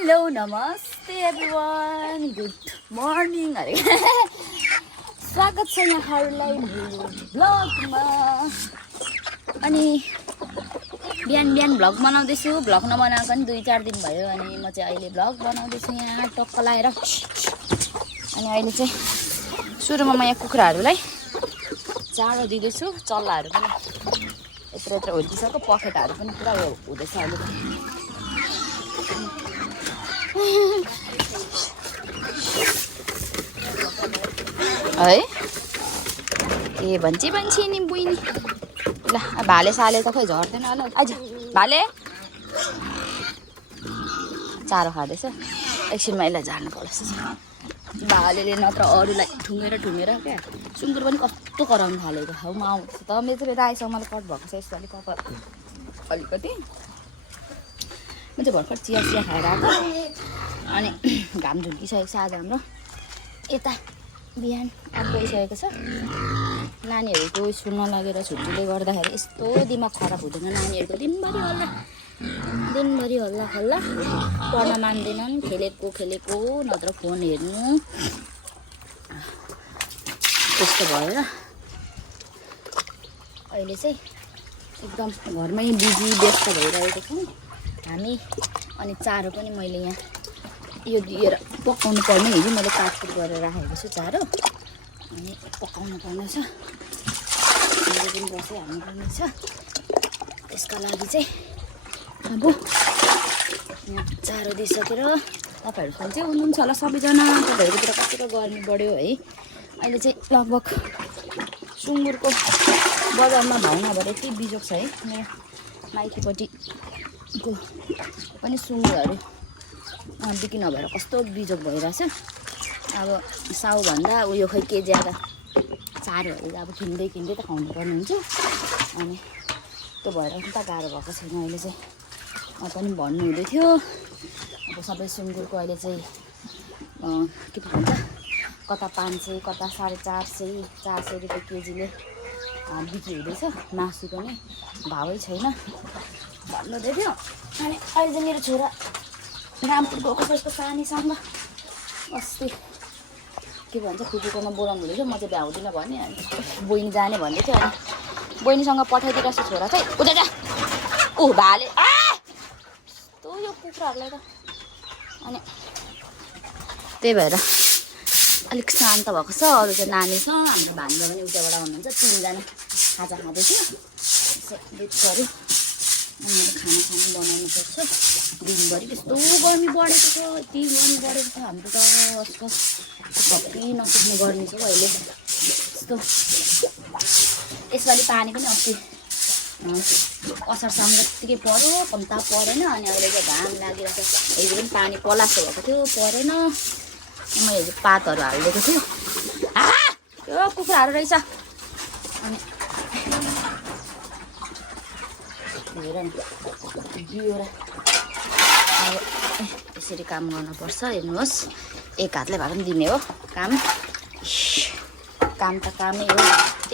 Hello नमस्ते everyone good morning अरे स्वागत छ यहाँहरूलाई मेरो ब्लगमा। अनि बिहान बिहान भ्लग बनाउँदैछु। भ्लग नबनाएको नि 2-4 दिन भयो। अनि म चाहिँ अहिले भ्लग बनाउँदैछु यहाँ टक्क लाएर। अनि अहिले चाहिँ सुरुमा म यहाँ कुखुराहरूलाई चारो दिँदैछु। चल्लाहरू पनि यत्रो यत्रो हुर्किसक्यो। पखेटाहरू पनि पुरा हुँदैछ अहिले है। के भन्छ नि बुइनी। ल भाले साले त खै झर्दैन होला। अझ भाले चारो खाँदैछ। एकछिनमा यसलाई झार्नु पर्छ। भालेले नत्र अरूलाई ठुङ्गेर क्या सुँगुर पनि कस्तो कराउनु थालेको। हौ म आउँदैछ त मेरो चाहिँ राईसँग मलाई कट भएको छ। यस्तो अलिकति म चाहिँ भर्खर चिया खाएर आएको। अनि घाम झुल्किसकेको छ आज हाम्रो यता। बिहान 8 बजिसकेको छ। नानीहरूको स्कुल नलागेर छुट्टीले गर्दाखेरि यस्तो दिमाग खराब हुँदैन नानीहरूको। दिनभरि हल्ला पढ्न मान्दैनन्। खेलेको नत्र फोन हेर्नु त्यस्तो भएर अहिले चाहिँ एकदम घरमै बिजी व्यस्त भइरहेको छौँ हामी। अनि चारो पनि मैले यहाँ यो दिएर पकाउनु पर्ने। हिजो मैले काटकुट गरेर राखेको छु चारो। अनि पकाउनु पर्ने छ। मैले पनि बसै हाल्नुपर्ने छ। त्यसका लागि चाहिँ अब यहाँ चारो दिइसकेर तपाईँहरूसँग चाहिँ हुनुहुन्छ होला सबैजना। तपाईँहरूतिर कतिको गर्मी बढ्यो है। अहिले चाहिँ लगभग सुँगुरको बजारमा भाउ नभएर यति बिजोग छ है। मेरो माइतीपट्टिको पनि सुँगुरहरू बिक्री नभएर कस्तो बिजोग भइरहेछ। अब साउभन्दा उयो खै के ज्यादा चारोहरू अब किन्दै त खुवाउनु पर्ने हुन्छ। अनि त्यो भएर त गाह्रो भएको छैन। अहिले चाहिँ म पनि भन्नु हुँदै थियो। अब सबै सुँगुरको अहिले चाहिँ के भन्छ कता 500 कता 450 400 रुपियाँ केजीले बिक्री हुँदैछ। मासु पनि भावै छैन भन्नुहुँदै थियो। अनि अहिले चाहिँ मेरो छोरा रामपुर गएको छ यस्तो सानीसँग। अस्ति के भन्छ फुपूकोमा बोलाउनु हुँदैछ। म चाहिँ भ्याउँदिनँ भने अनि बहिनी जाने भन्दै थियो। अनि बहिनीसँग पठाइदिएको छ छोरा चाहिँ उता जा ऊ भाले यस्तो यो कुखुराहरूलाई त। अनि त्यही भएर अलिक शान्त भएको छ। अरू चाहिँ नानी छ। हाम्रो भान्जा पनि उताबाट हुनुहुन्छ। 3 जना खाजा खाँदैछ। दुधहरू अनि खाना बनाउनु पर्छ। दिनभरि यस्तो गर्मी बढेको छ। यति गर्मी बढेको छ हाम्रो त सबै नसक्ने गर्मी छ अहिले। यस्तो यसपालि पानी पनि अस्ति असारसम्म जत्तिकै पऱ्यो कम्ता परेन। अनि अहिले चाहिँ घाम लागिरहेको छ। हिजो पनि पानी पलासो भएको थियो परेन। मैले हिजो पातहरू हालिदिएको छु। यो कुखुराहरू रहेछ। अनि हेर नि बिहोरा अब यसरी काम गर्नुपर्छ। हेर्नुहोस् एक हातले भए पनि दिने हो काम त कामै हो।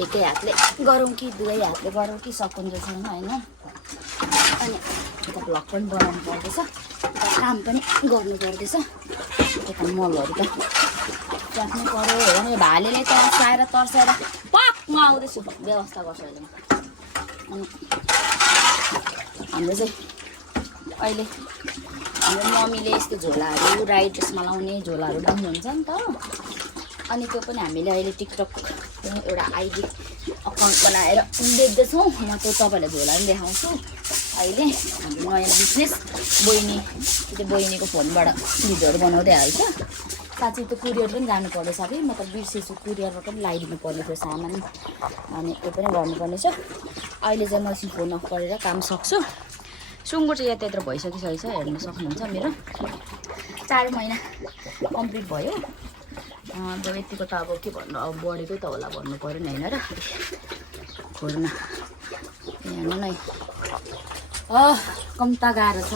एकै हातले गरौँ कि 2 हातले गरौँ कि सकुन्जो छैन होइन। अनि यता भ्लग पनि बनाउनु पर्दैछ। काम पनि गर्नु पर्दैछ। यता मलहरू त राख्नै पऱ्यो। हेर न भालेले तर्साएर म आउँदैछु व्यवस्था गर्छु अहिले। अनि हाम्रो चाहिँ अहिले हाम्रो मम्मीले यस्तो झोलाहरू राई ड्रेसमा लाउने झोलाहरू बनाउनुहुन्छ नि त। अनि त्यो पनि हामीले अहिले टिकटक एउटा आइडी अकाउन्ट बनाएर बेच्दैछौँ। म त्यो तपाईँलाई झोला पनि देखाउँछु। अहिले हाम्रो नयाँ बिजनेस बहिनीको फोनबाट भिडियोहरू बनाउँदै हाल्छ। साँच्चै त्यो कुरियर पनि जानु पर्दैछ कि म त बिर्सेछु। कुरियरमा पनि लगाइदिनु पर्ने थियो सामान। अनि त्यो पनि गर्नुपर्ने छ। अहिले चाहिँ म एकछिन फोन अफ गरेर काम सक्छु। सुँगुर चाहिँ यत्रो भइसकेको छ। हेर्न सक्नुहुन्छ मेरो 4 महिना कम्प्लिट भयो। अब यतिको त अब के भन्नु अब बढेकै त होला भन्नु पऱ्यो नि होइन र। खोर्न हेर्नु नै कम्ता गाह्रो छ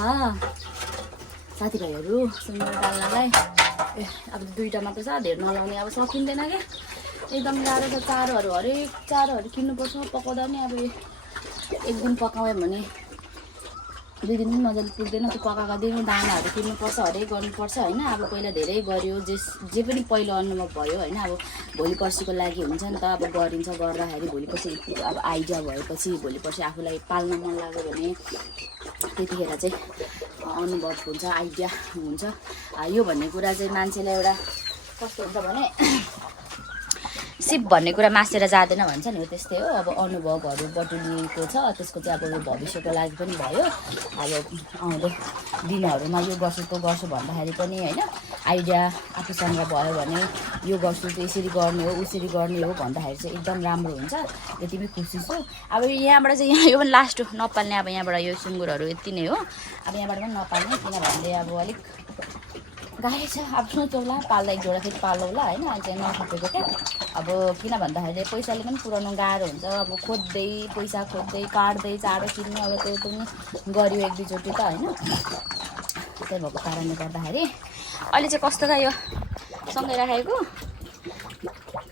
साथीभाइहरू सुँगुर डाल्नलाई। अब 2टा मात्र छ धेर नलाउने अब सकिँदैन क्या। एकदम गाह्रो छ। चारोहरू हरेक चारोहरू किन्नुपर्छ। पकाउँदा पनि अब एक दिन पकायो भने 2 दिन पनि मजाले पुग्दैन त्यो पकाएको दिनु दानाहरू किन्नुपर्छ हरेक गर्नुपर्छ होइन अब पहिला धेरै गऱ्यो जे पनि पहिलो अनुभव भयो होइन अब भोलि पर्सिको लागि हुन्छ नि त अब गरिन्छ गर्दाखेरि भोलि पर्सि अब आइडिया भएपछि भोलि पर्सि आफूलाई पाल्न मन लाग्यो भने त्यतिखेर चाहिँ अनुभव हुन्छ आइडिया हुन्छ यो भन्ने कुरा चाहिँ मान्छेलाई एउटा कस्तो हुन्छ भने सिप भन्ने कुरा मासेर जाँदैन भन्छ नि हो त्यस्तै हो अब अनुभवहरू बटुलिएको छ त्यसको चाहिँ अब यो भविष्यको लागि पनि भयो अब आउँदो दिनहरूमा यो गर्छु त्यो गर्छु भन्दाखेरि पनि होइन आइडिया आफूसँग भयो भने यो गर्छु त यसरी गर्ने हो उसरी गर्ने हो भन्दाखेरि चाहिँ एकदम राम्रो हुन्छ यति पनि खुसी छु अब यहाँबाट चाहिँ यो पनि लास्ट हो नपाल्ने अब यहाँबाट यो सुँगुरहरू यति नै हो अब यहाँबाट पनि नपाल्ने किनभने अब अलिक गाई छ अब सोचौँला पाल्दा एक जोडा फेरि पालौँला होइन चाहिँ नखपेको क्या अब किन भन्दाखेरि पैसाले पनि पुऱ्याउनु गाह्रो हुन्छ अब खोज्दै पैसा खोज्दै काट्दै चारो किन्नु अब त्यो पनि गरियो 1-2 चोटि त होइन त्यही भएको कारणले गर्दाखेरि अहिले चाहिँ कस्तो क्या यो सँगै राखेको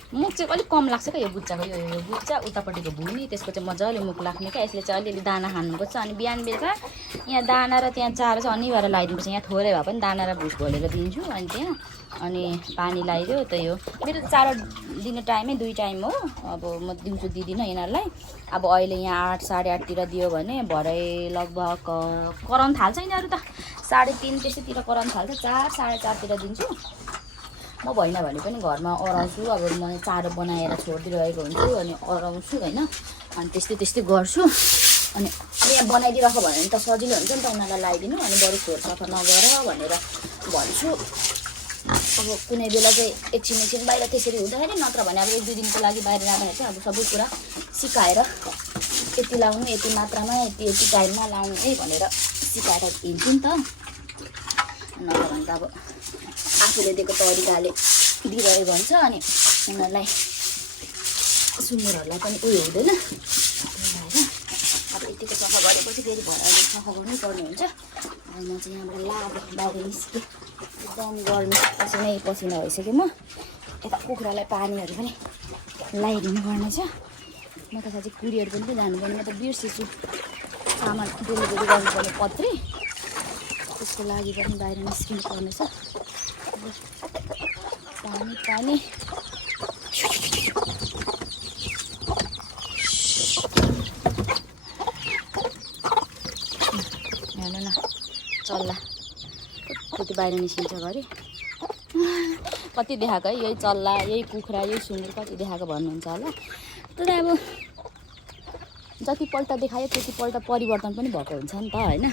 मुख चाहिँ अलिक कम लाग्छ क्या यो बुच्चाको यो बुच्चा उतापट्टिको भुनी त्यसको चाहिँ मजाले मुख लाग्ने क्या यसले चाहिँ अलिअलि दाना खानुपर्छ अनि बिहान बेलुका यहाँ दाना र त्यहाँ चारो चाहिँ अनिवार्य लगाइदिनुपर्छ यहाँ थोरै भए पनि दाना र भुस घोलेर दिन्छु अनि त्यहाँ अनि पानी लगाइदियो त्यही हो मेरो चारो दिने टाइमै 2 टाइम हो अब म दिउँसो दिँदिनँ यिनीहरूलाई अब अहिले यहाँ 8 साढे 8तिर दियो भने भरे लगभग कराउन थाल्छ यिनीहरू त 3:30 त्यस्तैतिर कराउन थाल्छ 4 साढे 4तिर दिन्छु म भएन भने पनि घरमा अराउँछु अब म चारो बनाएर छोडिदिइरहेको हुन्छु अनि अराउँछु होइन अनि त्यस्तै गर्छु अनि यहाँ बनाइदिइरहेको भने त सजिलो हुन्छ नि त उनीहरूलाई लगाइदिनु अनि बरु खोर सफा नगर भनेर भन्छु अब कुनै बेला चाहिँ एकछिन बाहिर त्यसरी हुँदाखेरि नत्र भने अब 1-2 दिनको लागि बाहिर जाँदाखेरि चाहिँ अब सबै कुरा सिकाएर यति लाउनु यति मात्रामा यति टाइममा लाउनु है भनेर सिकाएर हिँड्छु नि त नत्र भने त अब आफूले दिएको तरिकाले दिइरहेको हुन्छ अनि उनीहरूलाई सुँगुरहरूलाई पनि उयो हुँदैन अब यतिको सफा गरेपछि फेरि भएर सफा गर्नुपर्ने हुन्छ अनि म चाहिँ यहाँबाट लाग्यो बाहिर निस्केँ एकदम गर्मी पसिना भइसक्यो म यता कुखुरालाई पानीहरू पनि लगाइदिनु पर्ने छ म त साँच्चै कुरियर पनि जानुपर्ने म त बिर्सेछु सामान डेलिभरी गर्नुपर्ने पत्री त्यसको लागि पनि बाहिर निस्किनु पर्नेछ पानी हेर्नु न चल्ला कति बाहिर निस्किन्छ घरि कति देखाएको है यही चल्ला यही कुखुरा यही सुँगुर कति देखाएको भन्नुहुन्छ होला तर अब जतिपल्ट देखायो त्यतिपल्ट परिवर्तन पनि भएको हुन्छ नि त होइन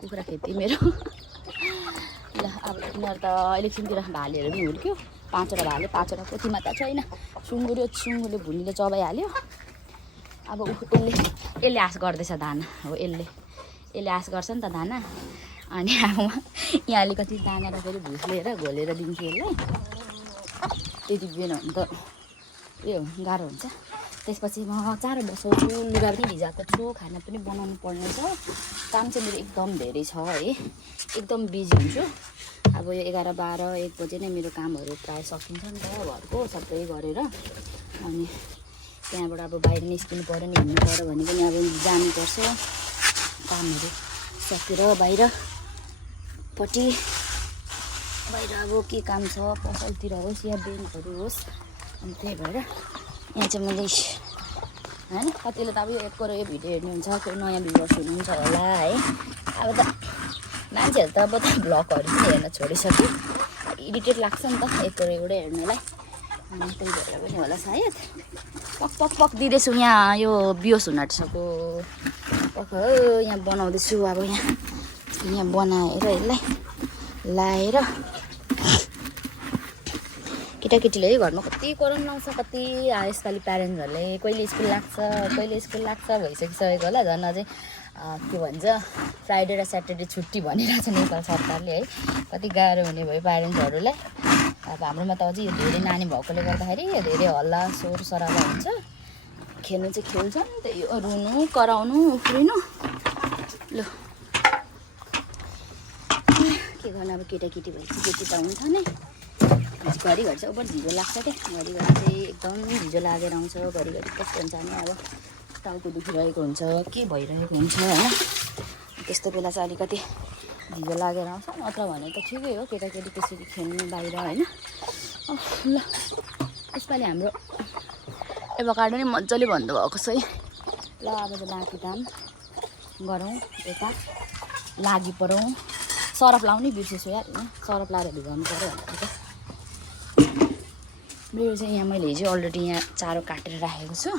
कुखुरा खेती मेरो ल अब यिनीहरू त एकछिनतिर भालेहरू पनि हुर्क्यो 5वटा भाले 5वटा पोथीमा त छैन सुँगुरले भुनीले चबाइहाल्यो अब यसले आश गर्दैछ दाना हो यसले आश गर्छ नि त दाना अनि अब यहाँ अलिकति दाना र फेरि भुस लिएर घोलेर दिन्छु यसलाई त्यति बेला भने त उयो गाह्रो हुन्छ त्यसपछि म चारो बसाउँछु लुगा पनि भिजाएको छु खाना पनि बनाउनु पर्ने छ काम चाहिँ मेरो एकदम धेरै छ है एकदम बिजी हुन्छु अब यो 11-12-1 बजे नै मेरो कामहरू प्रायः सकिन्छ नि त घरको सबै गरेर अनि त्यहाँबाट अब बाहिर निस्किनु पऱ्यो नि हिँड्नु पऱ्यो भने पनि अब जानुपर्छ कामहरू सकेर बाहिरपट्टि बाहिर अब के काम छ पसलतिर होस् या ब्याङ्कहरू होस् अनि त्यही भएर यहाँ चाहिँ मैले होइन कतिले त अब यो एकरो यो भिडियो हेर्नुहुन्छ कोही नयाँ भ्युवर्स हुनुहुन्छ होला है अब त मान्छेहरू त अब त भ्लगहरू पनि हेर्न छोडिसक्यो इरिटेट लाग्छ नि त एकरो एउटै हेर्नलाई अनि त्यही भएर पनि होला सायद पक दिँदैछु यहाँ यो बियोस हुन आँटिसक्यो पक यहाँ बनाउँदैछु अब यहाँ बनाएर यसलाई लाएर केटाकेटीले है घरमा कति कराउनु लाउँछ कति यसपालि प्यारेन्ट्सहरूले कहिले स्कुल लाग्छ भइसकिसकेको होला झन् अझै के भन्छ फ्राइडे र स्याटरडे छुट्टी भनिरहेको छ नेपाल सरकारले है कति गाह्रो हुने भयो प्यारेन्ट्सहरूलाई अब हाम्रोमा त अझै यो धेरै नानी भएकोले गर्दाखेरि यो धेरै हल्ला सोर सराबा हुन्छ खेल्नु चाहिँ खेल्छन् त्यही हो रुनु कराउनु उफ्रिनु ल के गर्नु अब केटाकेटी भएपछि केटी त हुन्छ नै घरिघरि चाहिँ ओभर झिजो लाग्छ क्या घरिघरि चाहिँ एकदम झिजो लागेर आउँछ घरिघरि कस्तो हुन्छ भने अब टाउको दुखिरहेको हुन्छ के भइरहेको हुन्छ होइन त्यस्तो बेला चाहिँ अलिकति ढिलो लागेर आउँछ नत्र भने त ठिकै हो केटाकेटी त्यसरी खेल्नु बाहिर होइन ल यसपालि हाम्रो एभोकाडो नि मजाले भन्नुभएको छ है ल अब चाहिँ बाँकी काम गरौँ यता लागि परौँ सरफ लाउनै बिर्सेछु यार सरफ लाएर भिजाउनु पऱ्यो भनेर मेरो चाहिँ यहाँ मैले हिजो अलरेडी यहाँ चारो काटेर राखेको छु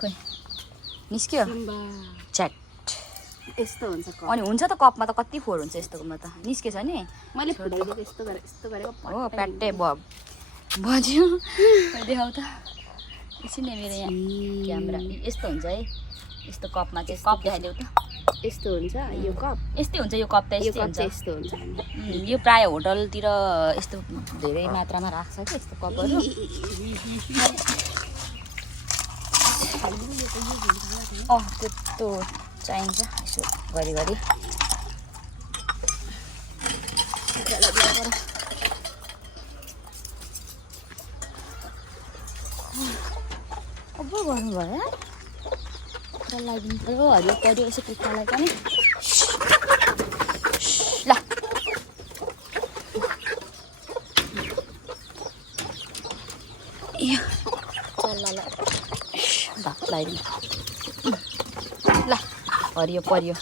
खोइ निस्क्यो च्याट यस्तो हुन्छ अनि हुन्छ त कपमा त कति फोहोर हुन्छ यस्तोमा त निस्केछ नि मैले फुटाइदिएको यस्तो गरेको हो प्याट्टै बज्यो देखाउ त एकछिन मेरो यहाँ क्यामेरा यस्तो हुन्छ है यस्तो कपमा चाहिँ कप देखाइदेऊ त यस्तो हुन्छ यो कप यस्तै हुन्छ यो कप त यस्तै हुन्छ यस्तो हुन्छ यो प्राय होटलतिर यस्तो धेरै मात्रामा राख्छ कि यस्तो कपहरू त्यस्तो चाहिन्छ यसो घरिघरि अब गर्नुभयो कुखुरा लगाइदिनु पऱ्यो हरियो पऱ्यो यसो कुखुरालाई पनि ल चल्लालाई भात लगाइदिनु ल हरियो परियो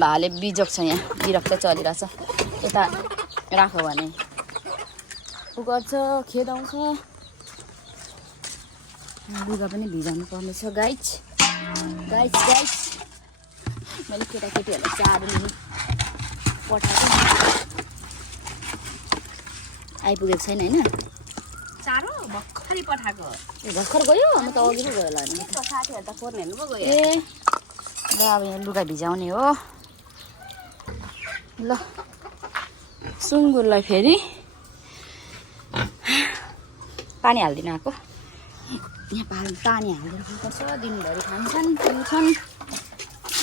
भाले बिजोग छ यहाँ बिरक्तै चलिरहेछ यता राख्यो भने उ गर्छ खेदाउँछ लुगा पनि भिजाउनु पर्नेछ गाइज मैले केटाकेटीहरूलाई चारो लिनु पठाएको आइपुगेको छैन होइन चारो भर्खरै पठाएको भर्खर गयो म त अघि पो गयो होला नि साथीहरू त फोन हेर्नु पो गयो ए ल अब यहाँ लुगा भिजाउने हो ल सुँगुरलाई फेरि पानी हालिदिनु आएको यहाँ पानी हालेर खानुपर्छ दिनभरि खान्छन् पिउँछन्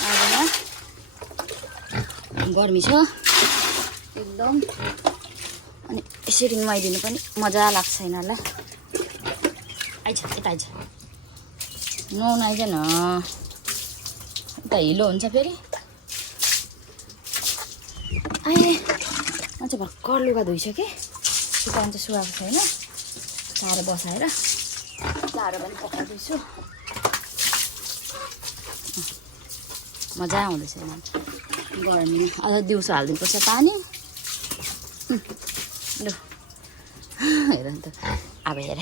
आगोमा गर्मी छ एकदम अनि यसरी नुहाइदिनु पनि मजा लाग्छ यिनीहरूलाई आइज यता आइज नुहाउनु आइज न उता हिलो हुन्छ फेरि आए म चाहिँ भर्खर लुगा धोइसकेँ सुकाउनु चाहिँ सुकाएको छैन चारो बसाएर चारो पनि पकाउँदैछु मजा आउँदैछ गर्मीमा अझ दिउँसो हालिदिनुपर्छ पानी लु हेर नि त अब हेर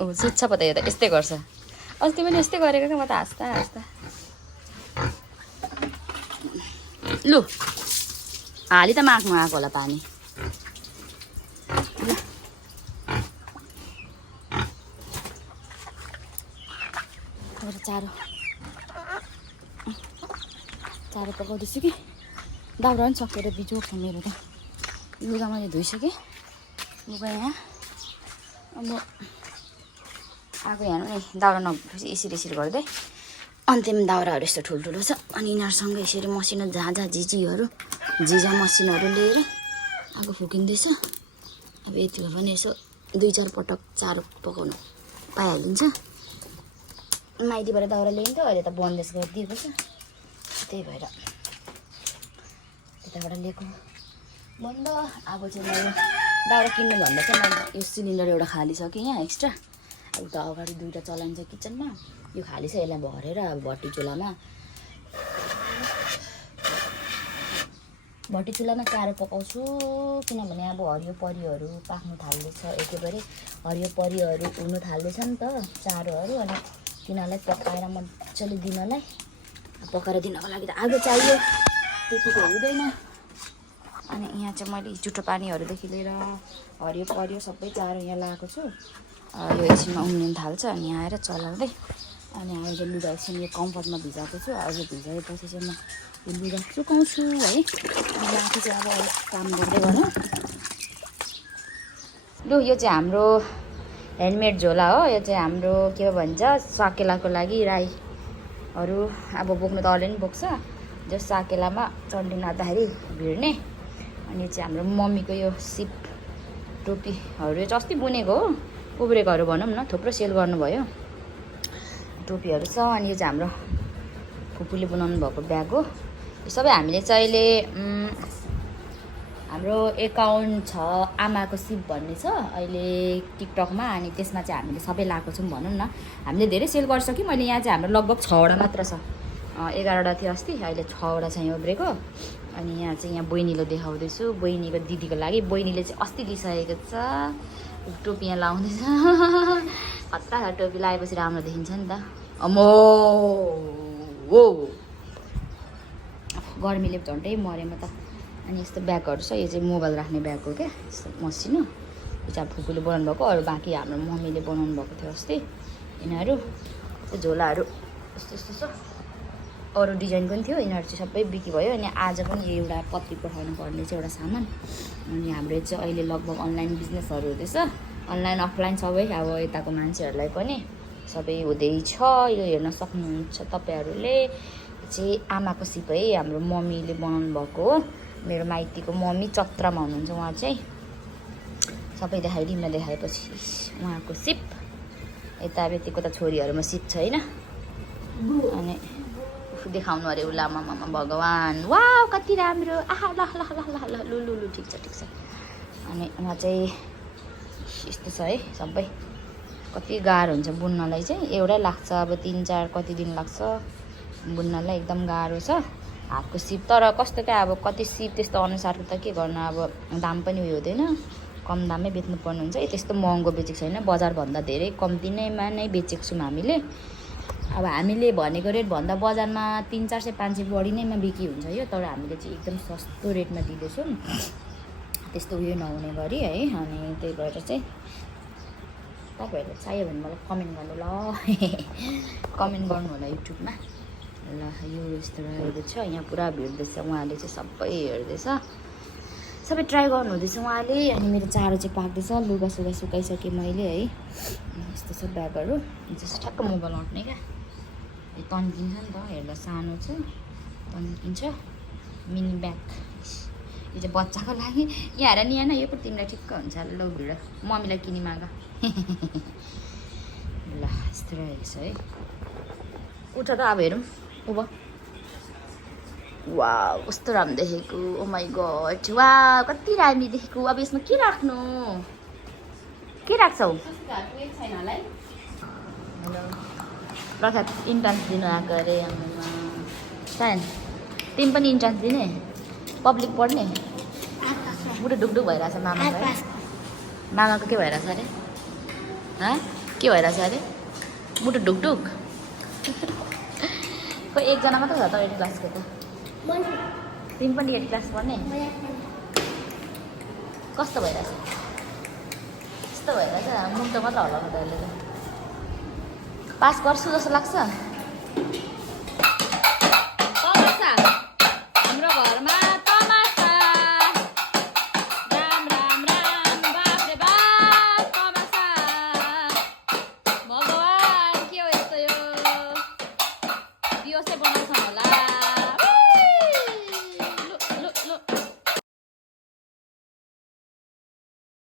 ऊ सुत्छ पो त यो त यस्तै गर्छ अस्ति पनि यस्तै गरेको क्या म त हाँस्दा लु हाली त माग्नु आएको होला पानी ल चारो पकाउँदैछु कि दाउरा पनि सकेर बिजोग छ मेरो त लुगा मैले धोइसकेँ लुगा यहाँ अब आगो यहाँ नि दाउरा नभएपछि यसरी गर्दै अन्तिम दाउराहरू यस्तो ठुल्ठुलो छ अनि यिनीहरूसँग यसरी मसिनो झिझा मसिनहरू लिएर आगो फुकिँदैछ अब यति भयो भने यसो 2-4 पटक चारो पकाउनु पाइहालिन्छ माइतीबाट दाउरा ल्याइन्छ अहिले त बन्देज गरिदिएको छ त्यही भएर त्यताबाट ल्याएको बन्द अब चाहिँ मैले दाउरा किन्नुभन्दा चाहिँ मैले यो सिलिन्डर एउटा खाली छ कि यहाँ एक्स्ट्रा अब त अगाडि 2टा चलाइन्छ किचनमा यो खाली छ यसलाई भरेर अब भट्टी चुलामा चारो पकाउँछु किनभने अब हरियो परियोहरू पाक्नु थाल्दैछ एकेबारे हरियो परियोहरू हुनु थाल्दैछ नि त चारोहरू अनि तिनीहरूलाई पकाएर मजाले दिनलाई पकाएर दिनको लागि त आगो चाहियो त्यतिको हुँदैन अनि यहाँ चाहिँ मैले जुठो पानीहरूदेखि लिएर हरियो परियो सबै चारो यहाँ लगाएको छु यो एकछिनमा उम्लिन थाल्छ अनि आएर चलाउँदै अनि आएर लुगा एकछिन यो कम्फर्टमा भिजाएको छु अहिले भिजाएपछि चाहिँ म यो लुगा सुकाउँछु है अनि माथि चाहिँ अब काम गर्दै गरौँ लु यो चाहिँ हाम्रो ह्यान्डमेड झोला हो यो चाहिँ हाम्रो के भन्छ साकेलाको लागि राईहरू अब बोक्नु त अलि नै बोक्छ जो साकेलामा चण्डी नाच्दाखेरि भिड्ने अनि चाहिँ हाम्रो मम्मीको यो सिप टोपीहरू चाहिँ अस्ति बुनेको हो, उब्रेकोहरू भनौँ न, थुप्रो सेल गर्नुभयो। टोपीहरू छ। अनि यो चाहिँ हाम्रो फुपूले बनाउनु भएको ब्याग हो। यो सबै हामीले चाहिँ अहिले हाम्रो एकाउन्ट छ आमाको सिप भन्ने छ अहिले टिकटकमा। अनि त्यसमा चाहिँ हामीले सबै लगाएको छौँ भनौँ न। हामीले धेरै सेल गरिसक्यौँ। मैले यहाँ चाहिँ हाम्रो लगभग 6वटा मात्र छ। 11वटा थियो अस्ति, अहिले 6वटा छ यहाँ उब्रेको। अनि यहाँ चाहिँ यहाँ बहिनीले देखाउँदैछु, बहिनीको दिदीको लागि। बहिनीले चाहिँ अस्ति लिइसकेको छ। टोपी यहाँ लाउँदैछ। खतरा छ, टोपी लगाएपछि राम्रो देखिन्छ नि त। अम्मो हो गर्मीले झन्डै मरेँ म त। अनि यस्तो ब्यागहरू छ। यो चाहिँ मोबाइल राख्ने ब्याग हो क्या, यस्तो मसिनो। यो चाहिँ फुपूले बनाउनु भएको, अरू बाँकी हाम्रो मम्मीले बनाउनु भएको थियो अस्ति। यिनीहरू झोलाहरू यस्तो यस्तो छ, अरू डिजाइनको पनि थियो। यिनीहरू चाहिँ सबै बिक्री भयो। अनि आज पनि एउटा पत्ती पठाउनु पर्ने चाहिँ एउटा सामान। अनि हाम्रो चाहिँ अहिले लगभग अनलाइन बिजनेसहरू हुँदैछ, अनलाइन अफलाइन सबै। अब यताको मान्छेहरूलाई पनि सबै हुँदैछ। यो हेर्न सक्नुहुन्छ तपाईँहरूले। चाहिँ आमाको सिप है, हाम्रो मम्मीले बनाउनु भएको हो। मेरो माइतीको मम्मी चत्रामा हुनुहुन्छ उहाँ चाहिँ। सबै देखाइदिउँ देखाएपछि उहाँको सिप। यता बेतीको त छोरीहरूमा सिप छैन। अनि देखाउनु अरे उसलाई, आमा भगवान्, वाउ कति राम्रो, आहा ल ल ल ल ल लु लु लु ठिक छ ठिक छ। अनि उहाँ चाहिँ यस्तो छ है सबै। कति गाह्रो हुन्छ बुन्नलाई चाहिँ, एउटै लाग्छ अब 3-4 कति दिन लाग्छ बुन्नलाई, एकदम गाह्रो छ हातको सिप। तर कस्तो क्या अब कति सिप त्यस्तो अनुसारको त के गर्नु, अब दाम पनि उयो हुँदैन, कम दाममै बेच्नु पर्ने हुन्छ। त्यस्तो महँगो बेचेको छैन, बजारभन्दा धेरै कम्ती नैमा नै बेचेको छौँ हामीले। अब हामीले भनेको रेटभन्दा बजारमा 300-400-500 बढी नैमा बिक्री हुन्छ यो। तर हामीले चाहिँ एकदम सस्तो रेटमा दिँदैछौँ, त्यस्तो उयो नहुने गरी है। अनि त्यही भएर चाहिँ तपाईँहरूले चाहियो भने मलाई कमेन्ट गर्नु ल, कमेन्ट गर्नु होला युट्युबमा ल। यो यस्तो रहेको छ, यहाँ पुरा भिड्दैछ, उहाँले चाहिँ सबै हेर्दैछ, सबै ट्राई गर्नुहुँदैछ उहाँले। अनि मेरो चारो चाहिँ पाक्दैछ, लुगासुगा सुकाइसकेँ मैले है। यस्तो छ ब्यागहरू, जस्तो ठ्याक्क मोबाइल अट्ने क्या। यो तन्किन्छ नि त, हेर्दा सानो छ तन्किन्छ, मिनी ब्याग। यो चाहिँ बच्चाको लागि। यहाँ हेर नि, यहाँ यो पनि तिमीलाई ठिक्क हुन्छ। ल भिड मम्मीलाई किनी माग ल। यस्तो रहेको छ है। उठ त अब हेरौँ उभ। वा कस्तो राम्रो देखेको, ओ माई गड, वा कति राम्रो देखेको। अब यसमा के राख्नु, के राख्छौ? हेलो प्रख्यात इन्ट्रान्स दिनु आएको अरे आमामा। सायन तिमी पनि इन्ट्रान्स दिने, पब्लिक पढ्ने? बुढो ढुकढुक भइरहेछ मामाको है। मामाको के भइरहेछ अरे? के भइरहेछ अरे? बुढो ढुकढुक। खोइ एकजना मात्रै छ त 8 क्लासको त। तिमी पनि 8 क्लास पढ्ने? कस्तो भइरहेछ? यस्तो भइरहेछ, मुख त मात्र हल्लाउँछ त अहिले त। पास गर्छु जस्तो लाग्छ।